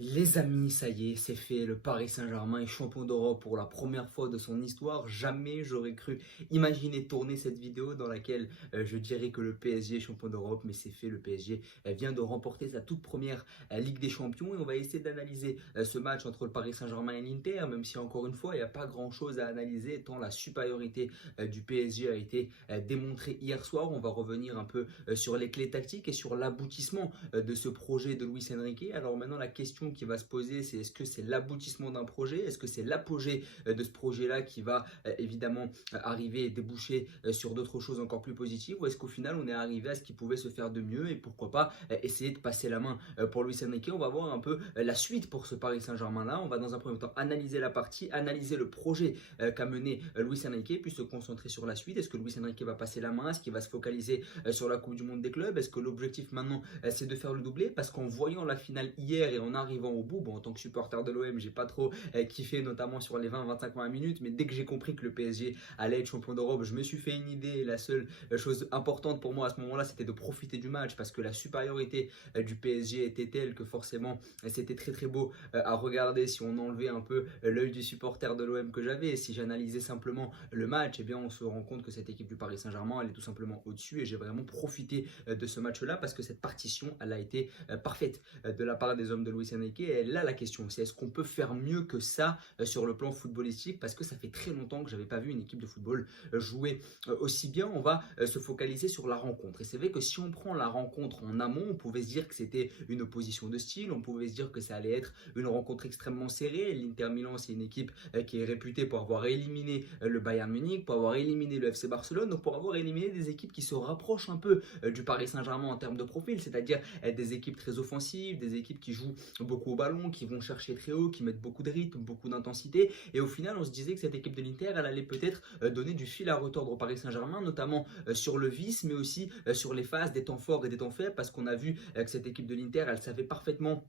Les amis, ça y est, c'est fait. Le Paris Saint-Germain est champion d'Europe pour la première fois de son histoire. Jamais j'aurais cru imaginer tourner cette vidéo dans laquelle je dirais que le PSG est champion d'Europe, mais c'est fait. Le PSG vient de remporter sa toute première Ligue des Champions et on va essayer d'analyser ce match entre le Paris Saint-Germain et l'Inter, même si encore une fois, il n'y a pas grand-chose à analyser tant la supériorité du PSG a été démontrée hier soir. On va revenir un peu sur les clés tactiques et sur l'aboutissement de ce projet de Luis Enrique. Alors maintenant, la question qui va se poser, c'est est-ce que c'est l'aboutissement d'un projet? Est-ce que c'est l'apogée de ce projet-là qui va évidemment arriver et déboucher sur d'autres choses encore plus positives? Ou est-ce qu'au final, on est arrivé à ce qui pouvait se faire de mieux et pourquoi pas essayer de passer la main pour Luis Enrique? On va voir un peu la suite pour ce Paris Saint-Germain-là. On va dans un premier temps analyser la partie, analyser le projet qu'a mené Luis Enrique, puis se concentrer sur la suite. Est-ce que Luis Enrique va passer la main? Est-ce qu'il va se focaliser sur la Coupe du Monde des clubs? Est-ce que l'objectif maintenant, c'est de faire le doublé? Parce qu'en voyant la finale hier et en arrivant au bout, bon, en tant que supporter de l'OM, j'ai pas trop kiffé, notamment sur les 20, 25, 20 minutes, mais dès que j'ai compris que le PSG allait être champion d'Europe, je me suis fait une idée. La seule chose importante pour moi à ce moment-là, c'était de profiter du match parce que la supériorité du PSG était telle que forcément c'était très très beau à regarder si on enlevait un peu l'œil du supporter de l'OM que j'avais. Si j'analysais simplement le match, eh bien on se rend compte que cette équipe du Paris Saint-Germain, elle est tout simplement au-dessus et j'ai vraiment profité de ce match-là parce que cette partition, elle a été parfaite de la part des hommes de Luis Enrique. Et là, la question, c'est est-ce qu'on peut faire mieux que ça sur le plan footballistique? Parce que ça fait très longtemps que j'avais pas vu une équipe de football jouer aussi bien. On va se focaliser sur la rencontre. Et c'est vrai que si on prend la rencontre en amont, on pouvait se dire que c'était une opposition de style, on pouvait se dire que ça allait être une rencontre extrêmement serrée. L'Inter Milan, c'est une équipe qui est réputée pour avoir éliminé le Bayern Munich, pour avoir éliminé le FC Barcelone, donc pour avoir éliminé des équipes qui se rapprochent un peu du Paris Saint-Germain en termes de profil, c'est-à-dire des équipes très offensives, des équipes qui jouent beaucoup au ballon, qui vont chercher très haut, qui mettent beaucoup de rythme, beaucoup d'intensité. Et au final, on se disait que cette équipe de l'Inter, elle allait peut-être donner du fil à retordre au Paris Saint-Germain, notamment sur le vice, mais aussi sur les phases des temps forts et des temps faibles, parce qu'on a vu que cette équipe de l'Inter, elle savait parfaitement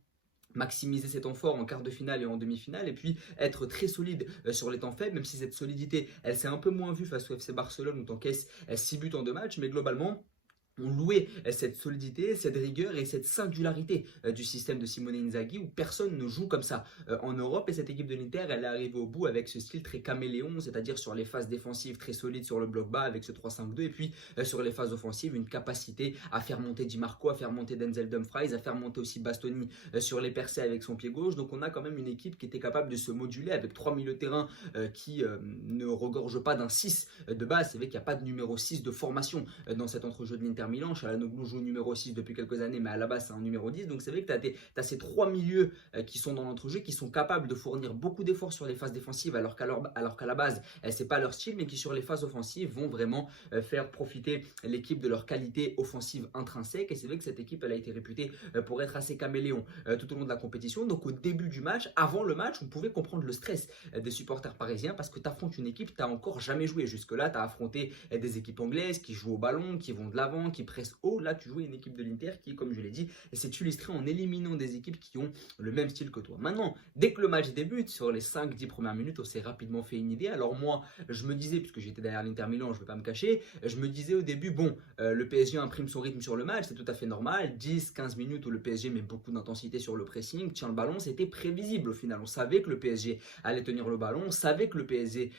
maximiser ses temps forts en quart de finale et en demi-finale et puis être très solide sur les temps faibles, même si cette solidité elle s'est un peu moins vue face au FC Barcelone où t'encaisses 6 buts en 2 matchs, mais globalement on louait cette solidité, cette rigueur et cette singularité du système de Simone Inzaghi où personne ne joue comme ça en Europe. Et cette équipe de l'Inter, elle est arrivée au bout avec ce style très caméléon, c'est-à-dire sur les phases défensives très solides sur le bloc bas avec ce 3-5-2 et puis sur les phases offensives, une capacité à faire monter Di Marco, à faire monter Denzel Dumfries, à faire monter aussi Bastoni sur les percées avec son pied gauche. Donc on a quand même une équipe qui était capable de se moduler avec 3 milieux de terrain qui ne regorgent pas d'un 6 de base. C'est vrai qu'il n'y a pas de numéro 6 de formation dans cet entrejeu de l'Inter Milan. Çalhanoğlu joue numéro 6 depuis quelques années, mais à la base c'est un numéro 10. Donc c'est vrai que tu as ces trois milieux qui sont dans l'entrejeu, qui sont capables de fournir beaucoup d'efforts sur les phases défensives, alors qu'à la base c'est pas leur style, mais qui sur les phases offensives vont vraiment faire profiter l'équipe de leur qualité offensive intrinsèque. Et c'est vrai que cette équipe elle a été réputée pour être assez caméléon tout au long de la compétition. Donc au début du match, avant le match, on pouvait comprendre le stress des supporters parisiens parce que tu affrontes une équipe que tu n'as encore jamais joué. Jusque-là, tu as affronté des équipes anglaises qui jouent au ballon, qui vont de l'avant, qui pressent haut. Là, tu joues une équipe de l'Inter qui, comme je l'ai dit, s'est illustrée en éliminant des équipes qui ont le même style que toi. Maintenant, dès que le match débute, sur les 5-10 premières minutes, on s'est rapidement fait une idée. Alors moi, je me disais, puisque j'étais derrière l'Inter Milan, je ne vais pas me cacher, je me disais au début, bon, le PSG imprime son rythme sur le match, c'est tout à fait normal. 10-15 minutes où le PSG met beaucoup d'intensité sur le pressing, tient le ballon, c'était prévisible au final. On savait que le PSG allait tenir le ballon, on savait que le PSG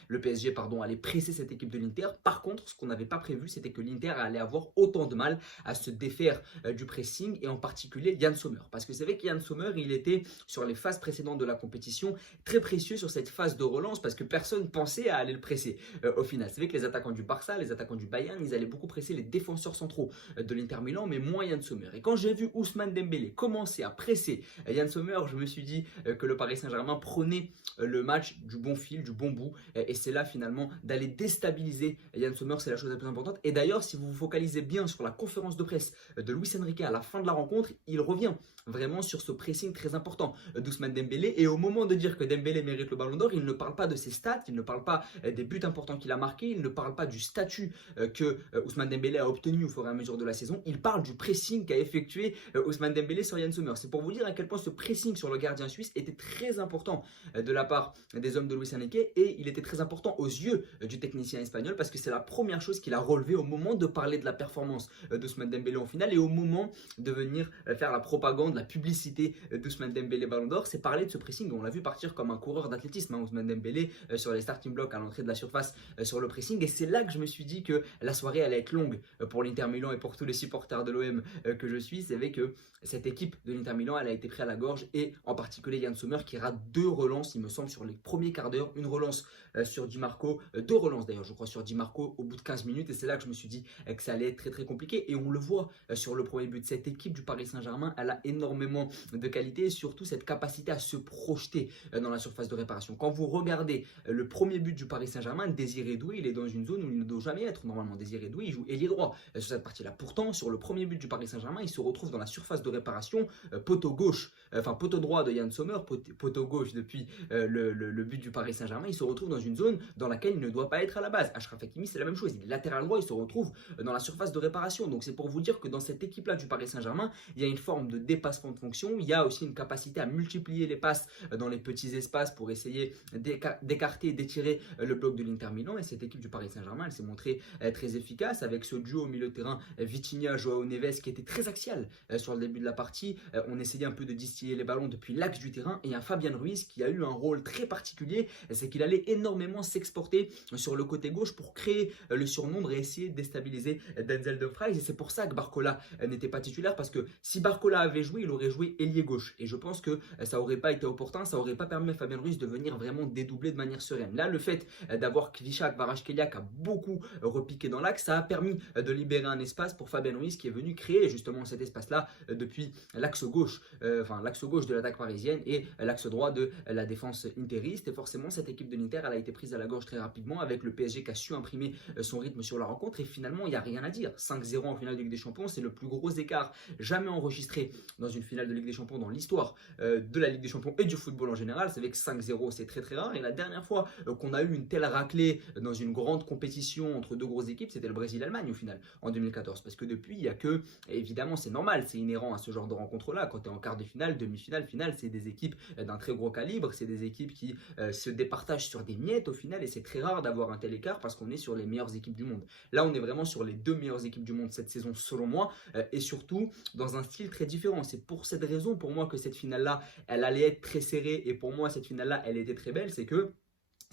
allait presser cette équipe de l'Inter. Par contre, ce qu'on n'avait pas prévu, c'était que l'Inter allait avoir autant de mal à se défaire du pressing et en particulier Yann Sommer. Parce que c'est vrai que Yann Sommer, il était sur les phases précédentes de la compétition très précieux sur cette phase de relance parce que personne pensait à aller le presser au final. C'est vrai que les attaquants du Barça, les attaquants du Bayern, ils allaient beaucoup presser les défenseurs centraux de l'Inter Milan, mais moins Yann Sommer. Et quand j'ai vu Ousmane Dembélé commencer à presser Yann Sommer, je me suis dit que le Paris Saint-Germain prenait le match du bon fil, du bon bout. Et c'est là finalement d'aller déstabiliser Yann Sommer, c'est la chose la plus importante. Et d'ailleurs, si vous vous focalisez bien sur la conférence de presse de Luis Enrique à la fin de la rencontre, il revient vraiment sur ce pressing très important d'Ousmane Dembélé. Et au moment de dire que Dembélé mérite le ballon d'or, il ne parle pas de ses stats, il ne parle pas des buts importants qu'il a marqués, il ne parle pas du statut que Ousmane Dembélé a obtenu au fur et à mesure de la saison. Il parle du pressing qu'a effectué Ousmane Dembélé sur Yann Sommer. C'est pour vous dire à quel point ce pressing sur le gardien suisse était très important de la part des hommes de Luis Enrique et il était très important aux yeux du technicien espagnol parce que c'est la première chose qu'il a relevé au moment de parler de la performance d'Ousmane Dembélé en finale et au moment de venir faire la propagande de la publicité d'Ousmane Dembélé Ballon d'Or, c'est parler de ce pressing. On l'a vu partir comme un coureur d'athlétisme, hein, Ousmane Dembélé, sur les starting blocks à l'entrée de la surface, sur le pressing. Et c'est là que je me suis dit que la soirée allait être longue pour l'Inter Milan et pour tous les supporters de l'OM que je suis. C'est vrai que cette équipe de l'Inter Milan, elle a été prise à la gorge, et en particulier Yann Sommer qui rate 2 relances, il me semble, sur les premiers quarts d'heure. Une relance sur Di Marco, 2 relances d'ailleurs, je crois, sur Di Marco au bout de 15 minutes. Et c'est là que je me suis dit que ça allait être très très compliqué. Et on le voit sur le premier but. Cette équipe du Paris Saint-Germain, elle a énormément de qualité et surtout cette capacité à se projeter dans la surface de réparation. Quand vous regardez le premier but du Paris Saint-Germain, Désiré Doué, il est dans une zone où il ne doit jamais être. Normalement, Désiré Doué, il joue ailier droit sur cette partie-là. Pourtant, sur le premier but du Paris Saint-Germain, il se retrouve dans la surface de réparation, poteau gauche, enfin poteau droit de Yann Sommer, poteau gauche depuis le but du Paris Saint-Germain. Il se retrouve dans une zone dans laquelle il ne doit pas être à la base. Achraf Hakimi, c'est la même chose. Il est latéral droit, il se retrouve dans la surface de réparation. Donc c'est pour vous dire que dans cette équipe-là du Paris Saint-Germain, il y a une forme de dépassement de fonction. Il y a aussi une capacité à multiplier les passes dans les petits espaces pour essayer d'écarter et d'étirer le bloc de l'Inter Milan. Et cette équipe du Paris Saint-Germain, elle s'est montrée très efficace avec ce duo au milieu de terrain Vitinha-Joao Neves qui était très axial sur le début de la partie. On essayait un peu de distiller les ballons depuis l'axe du terrain, et un Fabien Ruiz qui a eu un rôle très particulier, c'est qu'il allait énormément s'exporter sur le côté gauche pour créer le surnombre et essayer de déstabiliser Denzel Dumfries. Et c'est pour ça que Barcola n'était pas titulaire, parce que si Barcola avait joué, il aurait joué ailier gauche, et je pense que ça n'aurait pas été opportun, ça n'aurait pas permis à Fabien Ruiz de venir vraiment dédoubler de manière sereine. Là, le fait d'avoir Kvishak Kvaratskhelia qui a beaucoup repiqué dans l'axe, ça a permis de libérer un espace pour Fabien Ruiz qui est venu créer justement cet espace-là depuis l'axe gauche, l'axe gauche de l'attaque parisienne et l'axe droit de la défense interiste. Et forcément, cette équipe de l'Inter, elle a été prise à la gorge très rapidement, avec le PSG qui a su imprimer son rythme sur la rencontre. Et finalement, il n'y a rien à dire. 5-0 en finale de Ligue des Champions, c'est le plus gros écart jamais enregistré dans une finale de Ligue des Champions dans l'histoire de la Ligue des Champions et du football en général. C'est vrai que 5-0, c'est très très rare. Et la dernière fois qu'on a eu une telle raclée dans une grande compétition entre deux grosses équipes, c'était le Brésil-Allemagne au final, en 2014. Parce que depuis, il n'y a que, évidemment, c'est normal, c'est inhérent à ce genre de rencontre-là. Quand tu es en quart de finale, demi-finale, finale, c'est des équipes d'un très gros calibre, c'est des équipes qui se départagent sur des miettes au final, et c'est très rare d'avoir un tel écart parce qu'on est sur les meilleures équipes du monde. Là, on est vraiment sur les 2 meilleures équipes du monde cette saison, selon moi, et surtout dans un style très différent. C'est pour cette raison, pour moi, que cette finale-là, elle allait être très serrée, et pour moi, cette finale-là, elle était très belle, c'est que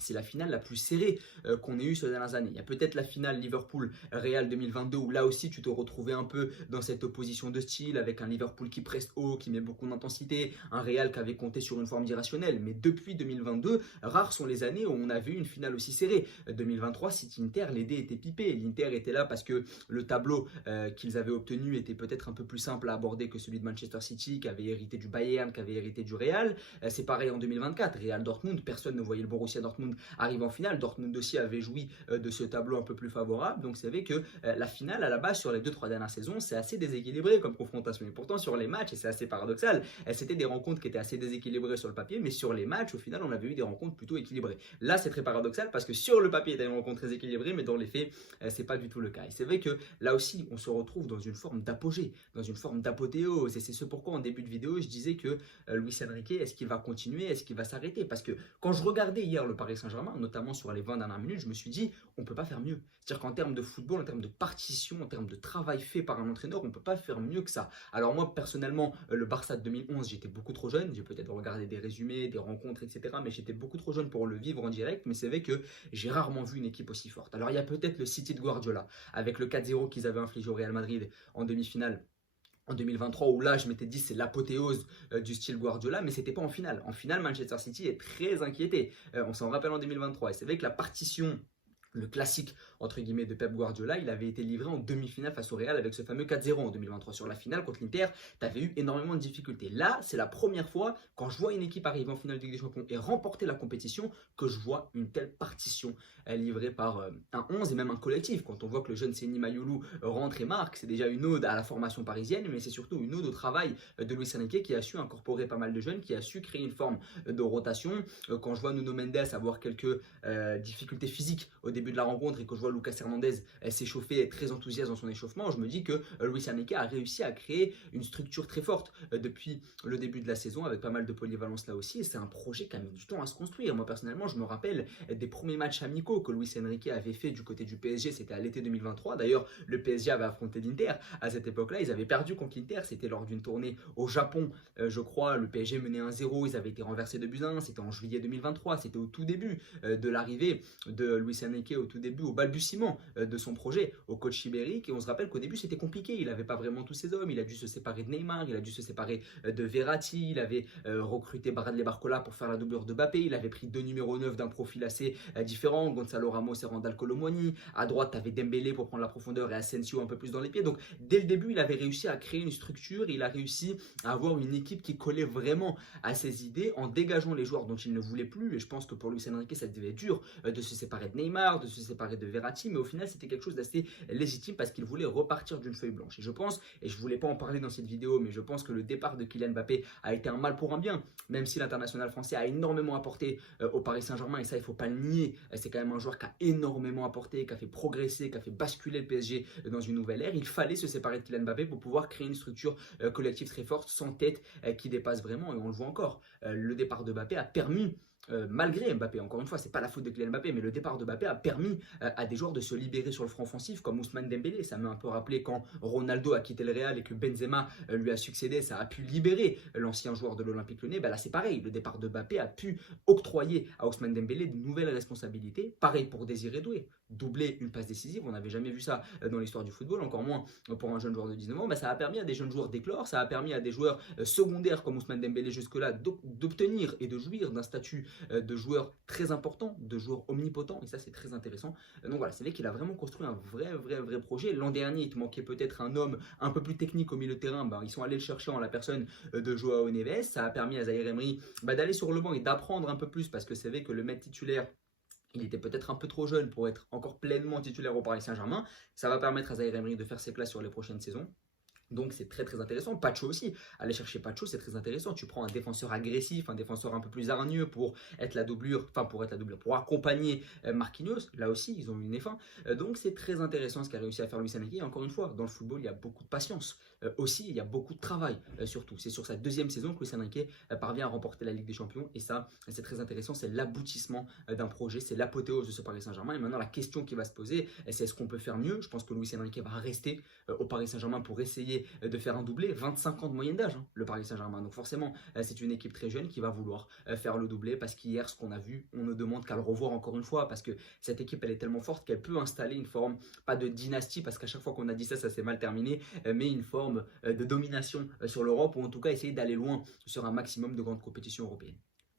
c'est la finale la plus serrée qu'on ait eue ces dernières années. Il y a peut-être la finale Liverpool-Real 2022 où là aussi tu te retrouvais un peu dans cette opposition de style, avec un Liverpool qui presse haut, qui met beaucoup d'intensité, un Real qui avait compté sur une forme d'irrationnel. Mais depuis 2022, rares sont les années où on avait eu une finale aussi serrée. 2023, City Inter, les dés étaient pipés. L'Inter était là parce que le tableau qu'ils avaient obtenu était peut-être un peu plus simple à aborder que celui de Manchester City, qui avait hérité du Bayern, qui avait hérité du Real. C'est pareil en 2024, Real Dortmund, personne ne voyait le Borussia Dortmund arrive en finale. Dortmund aussi avait joui de ce tableau un peu plus favorable. Donc c'est vrai que la finale à la base sur les 2-3 dernières saisons, c'est assez déséquilibré comme confrontation. Et pourtant sur les matchs, et c'est assez paradoxal, c'était des rencontres qui étaient assez déséquilibrées sur le papier, mais sur les matchs au final on avait eu des rencontres plutôt équilibrées. Là c'est très paradoxal parce que sur le papier il y a une rencontre très équilibrée, mais dans les faits c'est pas du tout le cas. Et c'est vrai que là aussi on se retrouve dans une forme d'apogée, dans une forme d'apothéose. Et c'est ce pourquoi en début de vidéo je disais que Luis Enrique, est-ce qu'il va continuer, est-ce qu'il va s'arrêter? Parce que quand je regardais hier le Paris Saint-Germain, notamment sur les 20 dernières minutes, je me suis dit, on ne peut pas faire mieux. C'est-à-dire qu'en termes de football, en termes de partition, en termes de travail fait par un entraîneur, on ne peut pas faire mieux que ça. Alors moi, personnellement, le Barça de 2011, j'étais beaucoup trop jeune. J'ai peut-être regardé des résumés, des rencontres, etc. Mais j'étais beaucoup trop jeune pour le vivre en direct. Mais c'est vrai que j'ai rarement vu une équipe aussi forte. Alors il y a peut-être le City de Guardiola, avec le 4-0 qu'ils avaient infligé au Real Madrid en demi-finale en 2023, où là je m'étais dit c'est l'apothéose du style Guardiola, mais c'était pas en finale. En finale, Manchester City est très inquiété. On s'en rappelle en 2023. Et c'est vrai que la partition, le classique entre guillemets de Pep Guardiola, il avait été livré en demi-finale face au Real avec ce fameux 4-0 en 2023. Sur la finale contre l'Inter, tu avais eu énormément de difficultés. Là, c'est la première fois quand je vois une équipe arriver en finale de Ligue des Champions et remporter la compétition que je vois une telle partition livrée par un 11 et même un collectif. Quand on voit que le jeune Seny Mayoulou rentre et marque, c'est déjà une ode à la formation parisienne, mais c'est surtout une ode au travail de Luis Enrique qui a su incorporer pas mal de jeunes, qui a su créer une forme de rotation. Quand je vois Nuno Mendes avoir quelques difficultés physiques au début début de la rencontre et que je vois Lucas Hernandez s'échauffer, très enthousiaste dans son échauffement, je me dis que Luis Enrique a réussi à créer une structure très forte depuis le début de la saison, avec pas mal de polyvalence là aussi, et c'est un projet qui a mis du temps à se construire. Moi personnellement, je me rappelle des premiers matchs amicaux que Luis Enrique avait fait du côté du PSG, c'était à l'été 2023. D'ailleurs, le PSG avait affronté l'Inter à cette époque-là, ils avaient perdu contre l'Inter, c'était lors d'une tournée au Japon, je crois, le PSG menait 1-0, ils avaient été renversés de buts 1, c'était en juillet 2023, c'était au tout début de l'arrivée de Luis Enrique, au tout début, au balbutiement de son projet, au coach ibérique, et on se rappelle qu'au début c'était compliqué, il n'avait pas vraiment tous ses hommes, il a dû se séparer de Neymar, il a dû se séparer de Verratti, il avait recruté Bradley Barcola pour faire la doublure de Mbappé, il avait pris deux numéros 9 d'un profil assez différent, Gonzalo Ramos et Randal Kolo Muani, à droite tu avais Dembélé pour prendre la profondeur et Asensio un peu plus dans les pieds, donc dès le début il avait réussi à créer une structure, il a réussi à avoir une équipe qui collait vraiment à ses idées en dégageant les joueurs dont il ne voulait plus, et je pense que pour Luis Enrique ça devait être dur de se séparer de Neymar, de se séparer de Verratti, mais au final c'était quelque chose d'assez légitime parce qu'il voulait repartir d'une feuille blanche, et je pense, et je ne voulais pas en parler dans cette vidéo, mais je pense que le départ de Kylian Mbappé a été un mal pour un bien, même si l'international français a énormément apporté au Paris Saint-Germain, et ça il ne faut pas le nier, c'est quand même un joueur qui a énormément apporté, qui a fait progresser, qui a fait basculer le PSG dans une nouvelle ère. Il fallait se séparer de Kylian Mbappé pour pouvoir créer une structure collective très forte, sans tête, qui dépasse vraiment, et on le voit encore. Le départ de Mbappé a permis, malgré Mbappé, encore une fois, c'est pas la faute de Kylian Mbappé, mais le départ de Mbappé a permis à des joueurs de se libérer sur le front offensif, comme Ousmane Dembélé. Ça m'a un peu rappelé quand Ronaldo a quitté le Real et que Benzema lui a succédé, ça a pu libérer l'ancien joueur de l'Olympique Lyonnais. Là c'est pareil, le départ de Mbappé a pu octroyer à Ousmane Dembélé de nouvelles responsabilités. Pareil pour Désiré Doué, doubler une passe décisive, on n'avait jamais vu ça dans l'histoire du football, encore moins pour un jeune joueur de 19 ans. Ça a permis à des jeunes joueurs d'éclore, ça a permis à des joueurs secondaires comme Ousmane Dembélé jusque-là d'obtenir et de jouir d'un statut de joueur très important, de joueur omnipotent, et ça c'est très intéressant. Donc voilà, c'est vrai qu'il a vraiment construit un vrai projet. L'an dernier, il te manquait peut-être un homme un peu plus technique au milieu de terrain, ils sont allés le chercher en la personne de Joao Neves. Ça a permis à Zaïre Emery d'aller sur le banc et d'apprendre un peu plus, parce que c'est vrai que le maître titulaire, il était peut-être un peu trop jeune pour être encore pleinement titulaire au Paris Saint-Germain. Ça va permettre à Zaïre Emery de faire ses classes sur les prochaines saisons. Donc c'est très intéressant. Pacho aussi, aller chercher Pacho c'est très intéressant. Tu prends un défenseur agressif, un défenseur un peu plus hargneux pour être la doublure, pour accompagner Marquinhos. Là aussi ils ont eu une F1. Donc c'est très intéressant ce qu'a réussi à faire Luis Enrique. Et encore une fois, dans le football il y a beaucoup de patience. Aussi il y a beaucoup de travail surtout. C'est sur sa deuxième saison que Luis Enrique parvient à remporter la Ligue des Champions. Et ça c'est très intéressant. C'est l'aboutissement d'un projet, c'est l'apothéose de ce Paris Saint-Germain. Et maintenant la question qui va se poser, c'est est-ce qu'on peut faire mieux? Je pense que Luis Enrique va rester au Paris Saint-Germain pour essayer de faire un doublé. 25 ans de moyenne d'âge, le Paris Saint-Germain. Donc forcément, c'est une équipe très jeune qui va vouloir faire le doublé, parce qu'hier, ce qu'on a vu, on ne demande qu'à le revoir encore une fois, parce que cette équipe, elle est tellement forte qu'elle peut installer une forme, pas de dynastie, parce qu'à chaque fois qu'on a dit ça, ça s'est mal terminé, mais une forme de domination sur l'Europe, ou en tout cas essayer d'aller loin sur un maximum de grandes compétitions européennes,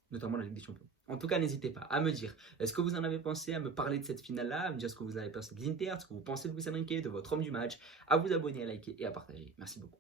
notamment la Ligue des Champions. En tout cas, n'hésitez pas à me dire ce que vous en avez pensé, à me parler de cette finale-là, à me dire ce que vous avez pensé de l'Inter, ce que vous pensez de Luis Enrique, de votre homme du match, à vous abonner, à liker et à partager. Merci beaucoup.